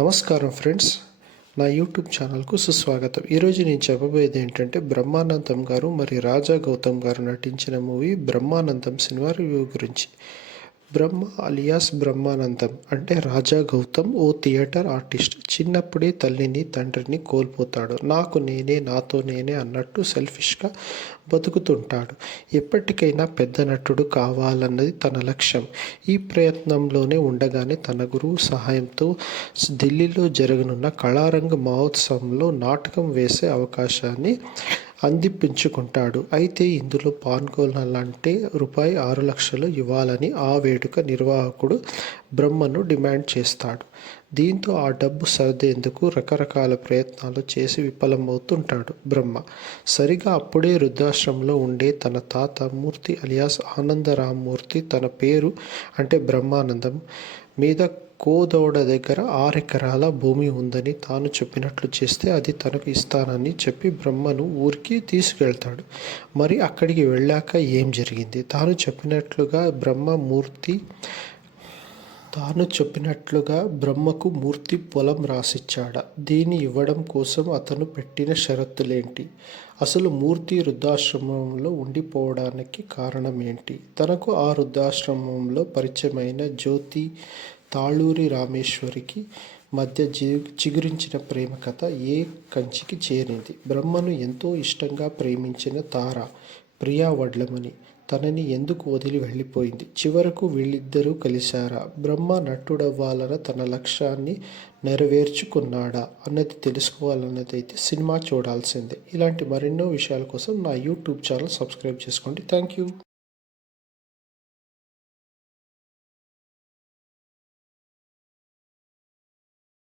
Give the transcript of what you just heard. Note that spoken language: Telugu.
నమస్కారం ఫ్రెండ్స్, నా యూట్యూబ్ ఛానల్కు సుస్వాగతం. ఈరోజు నేను చెప్పబోయేది ఏంటంటే బ్రహ్మానందం గారు మరియు రాజా గౌతమ్ గారు నటించిన మూవీ బ్రహ్మానందం సినిమా రివ్యూ గురించి. బ్రహ్మ అలియాస్ బ్రహ్మానందం అంటే రాజా గౌతమ్ ఓ థియేటర్ ఆర్టిస్ట్. చిన్నప్పుడే తల్లిని తండ్రిని కోల్పోతాడు. నాతో నేనే అన్నట్టు సెల్ఫిష్గా బతుకుతుంటాడు. ఎప్పటికైనా పెద్ద నటుడు కావాలన్నది తన లక్ష్యం. ఈ ప్రయత్నంలోనే ఉండగానే తన గురువు సహాయంతో ఢిల్లీలో జరగనున్న కళారంగ మహోత్సవంలో నాటకం వేసే అవకాశాన్ని అందిపించుకుంటాడు. అయితే ఇందులో పాల్గొనాలంటే రూ. 6 లక్షలు ఇవ్వాలని ఆ వేడుక నిర్వాహకుడు బ్రహ్మను డిమాండ్ చేస్తాడు. దీంతో ఆ డబ్బు సర్దేందుకు రకరకాల ప్రయత్నాలు చేసి విఫలమవుతుంటాడు బ్రహ్మ. సరిగా అప్పుడే వృద్ధాశ్రమంలో ఉండే తన తాత మూర్తి అలియాస్ ఆనందరామ్మూర్తి తన పేరు అంటే బ్రహ్మానందం మీద కోదోడ దగ్గర 6 ఎకరాల భూమి ఉందని తాను చెప్పినట్లు చేస్తే అది తనకు ఇస్తానని చెప్పి బ్రహ్మను ఊరికి తీసుకెళ్తాడు. మరి అక్కడికి వెళ్ళాక ఏం జరిగింది? తాను చెప్పినట్లుగా బ్రహ్మకు మూర్తి పొలం రాసిచ్చాడా? దీన్ని ఇవ్వడం కోసం అతను పెట్టిన షరతులేంటి? అసలు మూర్తి వృద్ధాశ్రమంలో ఉండిపోవడానికి కారణం ఏంటి? తనకు ఆ వృద్ధాశ్రమంలో పరిచయమైన జ్యోతి, తాళూరి రామేశ్వరికి మధ్య చిగురించిన ప్రేమ కథ ఏ కంచికి చేరింది? బ్రహ్మను ఎంతో ఇష్టంగా ప్రేమించిన తార ప్రియా వడ్లమణి తనని ఎందుకు వదిలి వెళ్ళిపోయింది? చివరకు వీళ్ళిద్దరూ కలిశారా? బ్రహ్మ నటుడవ్వాలన్న తన లక్ష్యాన్ని నెరవేర్చుకున్నాడా అన్నది తెలుసుకోవాలన్నదైతే సినిమా చూడాల్సిందే. ఇలాంటి మరెన్నో విషయాల కోసం నా యూట్యూబ్ ఛానల్ సబ్స్క్రైబ్ చేసుకోండి. Thank you.